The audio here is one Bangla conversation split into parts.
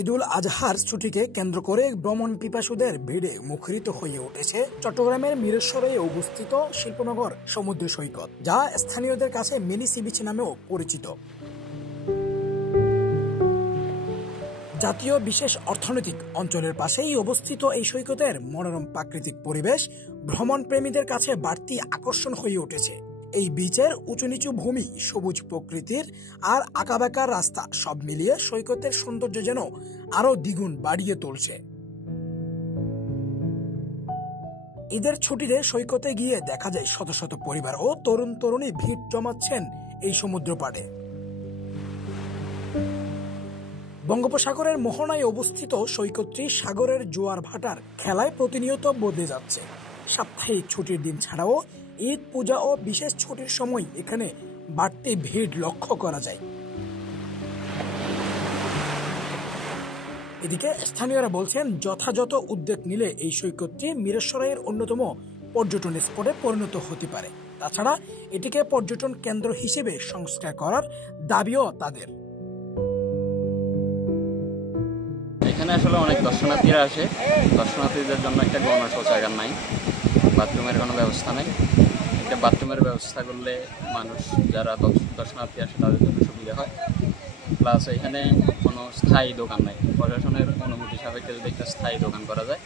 ঈদুল আজহার ছুটিকে কেন্দ্র করে ভ্রমণ পিপাসুদের ভিড়ে মুখরিত হয়ে উঠেছে চট্টগ্রামের মিরেশ্বরে অবস্থিত শিল্পনগর সমুদ্র সৈকত, যা স্থানীয়দের কাছে মিনি সি বিচ নামেও পরিচিত। জাতীয় বিশেষ অর্থনৈতিক অঞ্চলের পাশেই অবস্থিত এই সৈকতের মনোরম প্রাকৃতিক পরিবেশ ভ্রমণ প্রেমীদের কাছে বাড়তি আকর্ষণ হয়ে উঠেছে। এই বিচের উঁচু নিচু ভূমি, সবুজ প্রকৃতির আর আঁকাবাঁকা রাস্তা সব মিলিয়ে সৈকতের সৌন্দর্য যেন আরো দ্বিগুণ বাড়িয়ে তুলছে। ঈদের ছুটিতে সৈকতে গিয়ে দেখা যায় শত শত পরিবার ও তরুণ তরুণী ভিড় জমাচ্ছেন এই সমুদ্র পাড়ে। বঙ্গোপসাগরের মোহনায় অবস্থিত সৈকতটি সাগরের জোয়ার ভাটার খেলায় প্রতিনিয়ত বদলে যাচ্ছে। সাপ্তাহিক ছুটির দিন ছাড়াও ঈদ, পূজা ও বিশেষ ছুটির সময় এখানে বাড়তি ভিড় লক্ষ্য করা যায়। এদিকে স্থানীয়রা বলছেন, যথাযথ উদ্যোগ নিলে এই সৈকতটি মিরেশ্বরের অন্যতম পর্যটন স্পটে পরিণত হতে পারে। তাছাড়া এটিকে পর্যটন কেন্দ্র হিসেবে সংস্কার করার দাবিও তাদের। এখানে আসলে অনেক দর্শনার্থীরা আসে। দর্শনার্থীদের জন্য একটা গণশৌচাগার নাই, বাথরুমের কোনো ব্যবস্থা নেই। একটা বাথরুমের ব্যবস্থা করলে মানুষ যারা দর্শনার্থী আসে তাদের জন্য সুবিধা হয়। প্লাস এখানে কোনো স্থায়ী দোকান নাই। প্রশাসনের অনুমতি সাপেক্ষে যদি একটা স্থায়ী দোকান করা যায়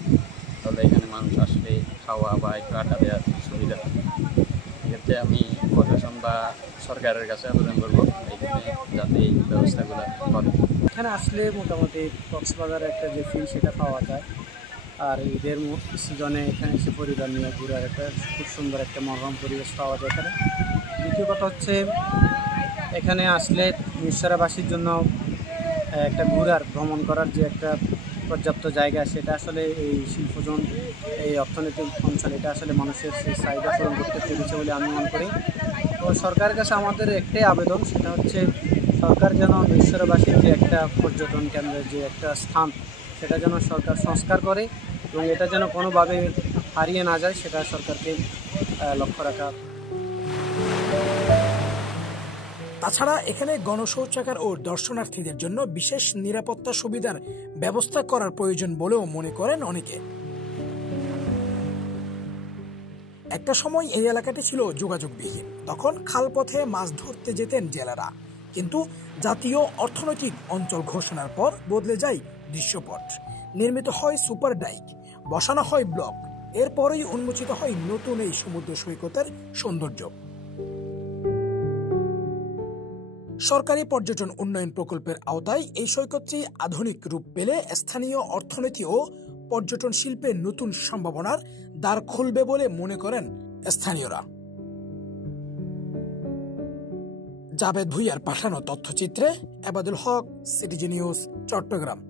তাহলে এখানে মানুষ আসলে খাওয়া বা একটু আড্ডা দেওয়ার সুবিধা হয়। এক্ষেত্রে আমি প্রশাসন বা সরকারের কাছে আবেদন করবো এখানে যাতে এই ব্যবস্থাগুলো করে। এখানে আসলে মোটামুটি কক্সবাজারের একটা যে ফিল সেটা পাওয়া যায়। আর ঈদের সিজনে এখানে এসে পরিবার নিয়ে ঘুরার একটা খুব সুন্দর একটা মনোরম পরিবেশ পাওয়া যায় এখানে। দ্বিতীয় কথা হচ্ছে, এখানে আসলে মিরসরাইবাসীর জন্য একটা ঘুরার ভ্রমণ করার যে একটা পর্যাপ্ত জায়গা, সেটা আসলে এই শিল্পজন, এই অর্থনৈতিক অঞ্চল, এটা আসলে মানুষের সেই চাহিদা পূরণ করতে পেরেছে বলে আমি মনে করি। তো সরকারের কাছে আমাদের একটাই আবেদন, সেটা হচ্ছে সরকার যেন মিরসরাইবাসীর যে একটা পর্যটন কেন্দ্রের যে একটা স্থান, সেটা যেন সরকার সংস্কার করে এবং এটা যেন কোনোভাবে হারিয়ে না যায়, সেটা সরকারকে লক্ষ্য রাখা। তাছাড়া এখানে গণশৌচাগার ও দর্শনার্থীদের জন্য বিশেষ নিরাপত্তা সুবিধার ব্যবস্থা করার প্রয়োজন বলেও মনে করেন অনেকে। একটা সময় এই এলাকাটি ছিল যোগাযোগবিহীন, তখন খালপথে মাছ ধরতে যেতেন জেলেরা। কিন্তু জাতীয় অর্থনৈতিক অঞ্চল ঘোষণার পর বদলে যায় দৃশ্যপট। নির্মিত হয় সুপার ডাইক, বসানো হয় ব্লক, এরপরেই উন্মোচিত হয় নতুন এই সমুদ্র সৈকতের সৌন্দর্য। সরকারি পর্যটন উন্নয়ন প্রকল্পের আওতায় এই সৈকতটি আধুনিক রূপ পেলে স্থানীয় অর্থনীতি ও পর্যটন শিল্পে নতুন সম্ভাবনার দ্বার খুলবে বলে মনে করেন স্থানীয়রা। জাবেদ ভুইয়ার পাঠানো তথ্যচিত্রে এবাদুল হক, সিটিজি নিউজ, চট্টগ্রাম।